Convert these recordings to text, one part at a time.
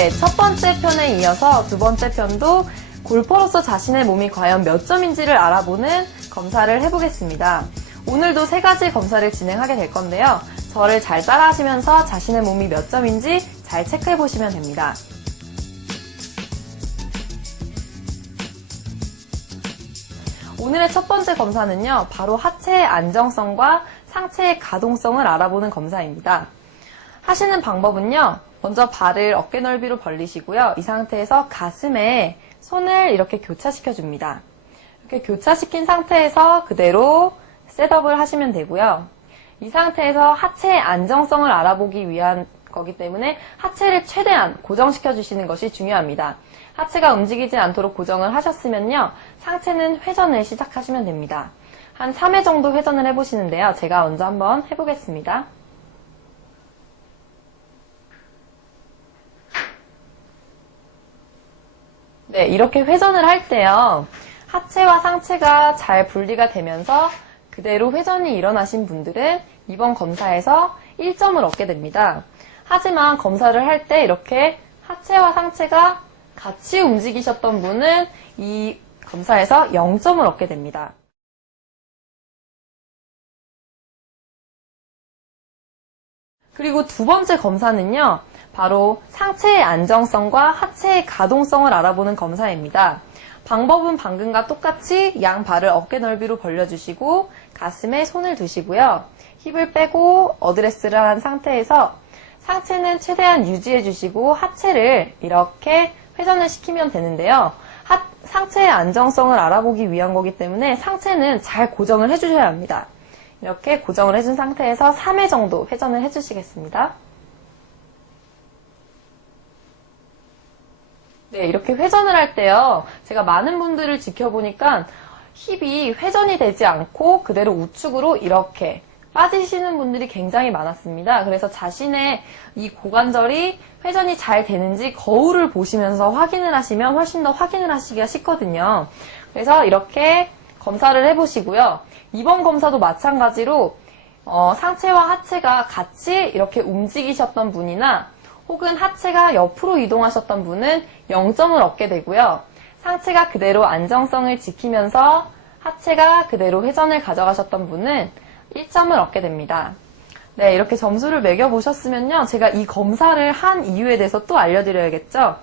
네, 첫 번째 편에 이어서 두 번째 편도 골퍼로서 자신의 몸이 과연 몇 점인지를 알아보는 검사를 해보겠습니다. 오늘도 3가지 검사를 진행하게 될 건데요. 저를 잘 따라하시면서 자신의 몸이 몇 점인지 잘 체크해 보시면 됩니다. 오늘의 첫 번째 검사는요, 바로 하체의 안정성과 상체의 가동성을 알아보는 검사입니다. 하시는 방법은요, 먼저 발을 어깨 넓이로 벌리시고요. 이 상태에서 가슴에 손을 이렇게 교차시켜 줍니다. 이렇게 교차시킨 상태에서 그대로 셋업을 하시면 되고요. 이 상태에서 하체의 안정성을 알아보기 위한 거기 때문에 하체를 최대한 고정시켜 주시는 것이 중요합니다. 하체가 움직이지 않도록 고정을 하셨으면요, 상체는 회전을 시작하시면 됩니다. 한 3회 정도 회전을 해보시는데요. 제가 먼저 한번 해보겠습니다. 네, 이렇게 회전을 할 때요, 하체와 상체가 잘 분리가 되면서 그대로 회전이 일어나신 분들은 이번 검사에서 1점을 얻게 됩니다. 하지만 검사를 할 때 이렇게 하체와 상체가 같이 움직이셨던 분은 이 검사에서 0점을 얻게 됩니다. 그리고 두 번째 검사는요, 바로 상체의 안정성과 하체의 가동성을 알아보는 검사입니다. 방법은 방금과 똑같이 양 발을 어깨 넓이로 벌려주시고 가슴에 손을 두시고요. 힙을 빼고 어드레스를 한 상태에서 상체는 최대한 유지해 주시고 하체를 이렇게 회전을 시키면 되는데요. 상체의 안정성을 알아보기 위한 거기 때문에 상체는 잘 고정을 해주셔야 합니다. 이렇게 고정을 해준 상태에서 3회 정도 회전을 해주시겠습니다. 네, 이렇게 회전을 할 때요, 제가 많은 분들을 지켜보니까 힙이 회전이 되지 않고 그대로 우측으로 이렇게 빠지시는 분들이 굉장히 많았습니다. 그래서 자신의 이 고관절이 회전이 잘 되는지 거울을 보시면서 확인을 하시면 훨씬 더 확인을 하시기가 쉽거든요. 그래서 이렇게 검사를 해보시고요. 이번 검사도 마찬가지로 상체와 하체가 같이 이렇게 움직이셨던 분이나 혹은 하체가 옆으로 이동하셨던 분은 0점을 얻게 되고요. 상체가 그대로 안정성을 지키면서 하체가 그대로 회전을 가져가셨던 분은 1점을 얻게 됩니다. 네, 이렇게 점수를 매겨보셨으면요, 제가 이 검사를 한 이유에 대해서 또 알려드려야겠죠.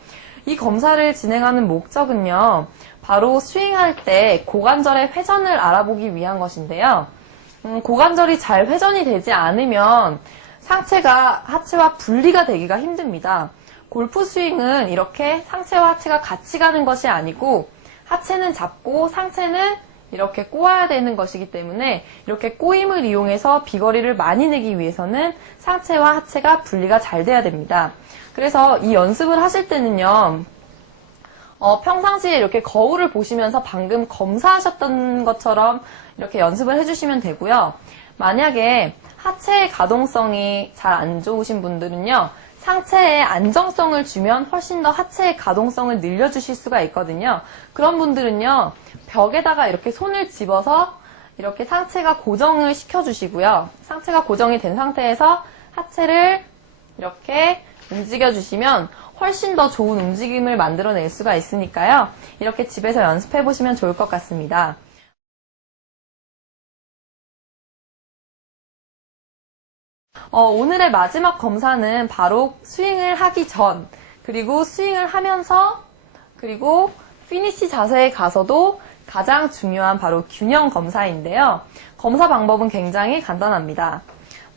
이 검사를 진행하는 목적은요, 바로 스윙할 때 고관절의 회전을 알아보기 위한 것인데요. 고관절이 잘 회전이 되지 않으면 상체가 하체와 분리가 되기가 힘듭니다. 골프 스윙은 이렇게 상체와 하체가 같이 가는 것이 아니고 하체는 잡고 상체는 이렇게 꼬아야 되는 것이기 때문에 이렇게 꼬임을 이용해서 비거리를 많이 내기 위해서는 상체와 하체가 분리가 잘 돼야 됩니다. 그래서 이 연습을 하실 때는요, 평상시에 이렇게 거울을 보시면서 방금 검사하셨던 것처럼 이렇게 연습을 해주시면 되고요. 만약에 하체의 가동성이 잘 안 좋으신 분들은요, 상체에 안정성을 주면 훨씬 더 하체의 가동성을 늘려주실 수가 있거든요. 그런 분들은요, 벽에다가 이렇게 손을 집어서 이렇게 상체가 고정을 시켜주시고요. 상체가 고정이 된 상태에서 하체를 이렇게 움직여주시면 훨씬 더 좋은 움직임을 만들어낼 수가 있으니까요. 이렇게 집에서 연습해보시면 좋을 것 같습니다. 오늘의 마지막 검사는 바로 스윙을 하기 전, 그리고 스윙을 하면서, 그리고 피니시 자세에 가서도 가장 중요한 바로 균형 검사인데요. 검사 방법은 굉장히 간단합니다.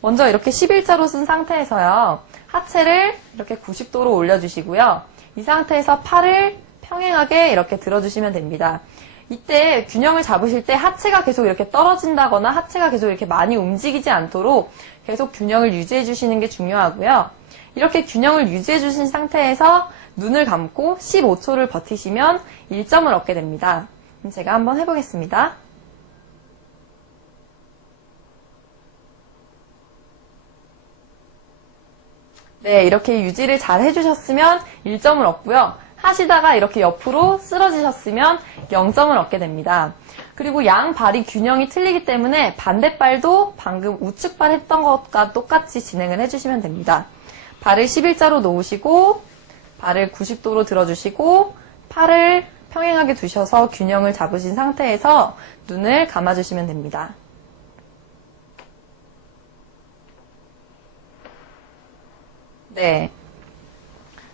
먼저 이렇게 11자로 쓴 상태에서요, 하체를 이렇게 90도로 올려주시고요. 이 상태에서 팔을 평행하게 이렇게 들어주시면 됩니다. 이때 균형을 잡으실 때 하체가 계속 이렇게 떨어진다거나 하체가 계속 이렇게 많이 움직이지 않도록 계속 균형을 유지해 주시는 게 중요하고요. 이렇게 균형을 유지해 주신 상태에서 눈을 감고 15초를 버티시면 1점을 얻게 됩니다. 그럼 제가 한번 해보겠습니다. 네, 이렇게 유지를 잘 해주셨으면 1점을 얻고요. 하시다가 이렇게 옆으로 쓰러지셨으면 0점을 얻게 됩니다. 그리고 양 발이 균형이 틀리기 때문에 반대발도 방금 우측발 했던 것과 똑같이 진행을 해주시면 됩니다. 발을 11자로 놓으시고 발을 90도로 들어주시고 팔을 평행하게 두셔서 균형을 잡으신 상태에서 눈을 감아주시면 됩니다. 네.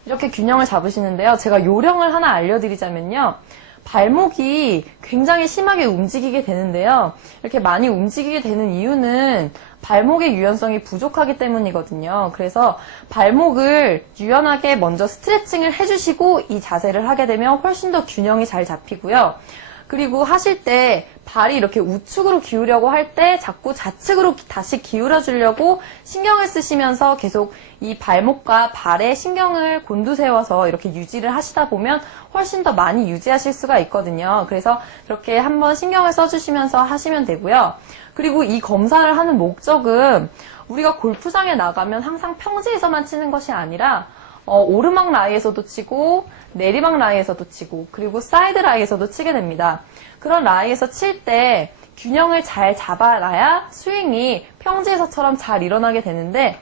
이렇게 균형을 잡으시는데요. 제가 요령을 하나 알려드리자면요. 발목이 굉장히 심하게 움직이게 되는데요. 이렇게 많이 움직이게 되는 이유는 발목의 유연성이 부족하기 때문이거든요. 그래서 발목을 유연하게 먼저 스트레칭을 해주시고 이 자세를 하게 되면 훨씬 더 균형이 잘 잡히고요. 그리고 하실 때 발이 이렇게 우측으로 기우려고 할 때 자꾸 좌측으로 다시 기울여 주려고 신경을 쓰시면서 계속 이 발목과 발에 신경을 곤두세워서 이렇게 유지를 하시다 보면 훨씬 더 많이 유지하실 수가 있거든요. 그래서 그렇게 한번 신경을 써주시면서 하시면 되고요. 그리고 이 검사를 하는 목적은 우리가 골프장에 나가면 항상 평지에서만 치는 것이 아니라 오르막 라이에서도 치고 내리막 라이에서도 치고 그리고 사이드 라이에서도 치게 됩니다. 그런 라이에서 칠 때 균형을 잘 잡아놔야 스윙이 평지에서처럼 잘 일어나게 되는데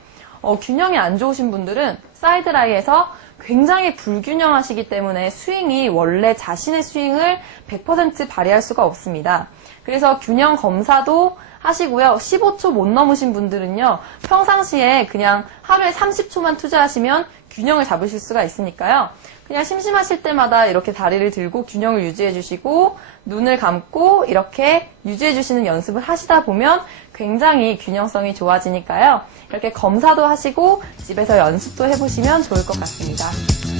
균형이 안 좋으신 분들은 사이드 라이에서 굉장히 불균형하시기 때문에 스윙이 원래 자신의 스윙을 100% 발휘할 수가 없습니다. 그래서 균형 검사도 하시고요. 15초 못 넘으신 분들은요. 평상시에 그냥 하루에 30초만 투자하시면 균형을 잡으실 수가 있으니까요. 그냥 심심하실 때마다 이렇게 다리를 들고 균형을 유지해 주시고 눈을 감고 이렇게 유지해 주시는 연습을 하시다 보면 굉장히 균형성이 좋아지니까요. 이렇게 검사도 하시고 집에서 연습도 해보시면 좋을 것 같습니다.